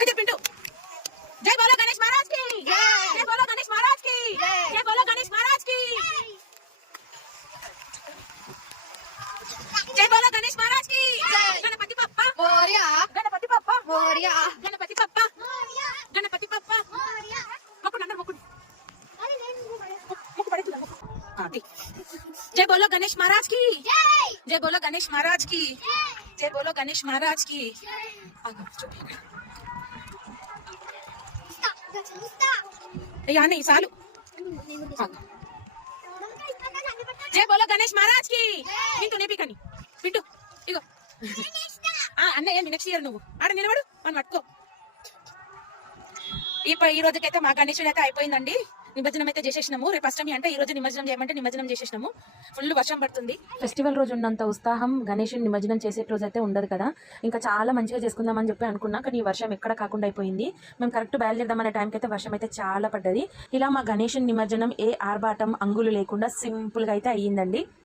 okay చెప్పింటూ జై బోలో గణేష్ మహారాజ్ కి జై బోలో గణేష్ మహారాజ్ కి జై బోలో గణేష్ మహారాజ్ కి జై బోలో గణేష్ మహారాజ్ కి గణపతి బప్పా మోరియా గణపతి బప్పా మోరియా గణపతి బప్పా మోరియా గణపతి బప్పా మోరియా మొక్కండి అందరూ మొక్కండి మొక్కు పడుతుంది जय बोलो गणेश महाराज की जय बोलो गणेश महाराज की जय बोलो गणेश महाराज की नहीं सालू जय बोलो गणेश महाराज की पिंटू ने पिकनी पिंटू इगो అన్నయ్య నెక్స్ట్ ఇయర్ నువ్వు ఆడ నిలబడు మనం పట్టుకో ఈ రోజుకైతే మా గణేశుడు అయితే అయిపోయిందండి నిమజ్జనం అయితే చేసేసినాము రేపు అష్టమి అంటే ఈ రోజు నిమజ్జనం చేయమంటే నిమజ్జనం చేసేసినాము ఫుల్ వర్షం పడుతుంది ఫెస్టివల్ రోజు ఉన్నంత ఉత్సాహం గణేశుని నిమజ్జనం చేసే రోజు అయితే ఉండదు కదా ఇంకా చాలా మంచిగా చేసుకుందామని చెప్పి అనుకున్నా కానీ ఈ వర్షం ఎక్కడ కాకుండా అయిపోయింది మేము కరెక్ట్ బయలుదేరదామనే టైంకి అయితే వర్షం అయితే చాలా పడ్డది ఇలా మా గణేశుని నిమజ్జనం ఏ ఆర్భాటం అంగులు లేకుండా సింపుల్ గా అయితే అయ్యిందండి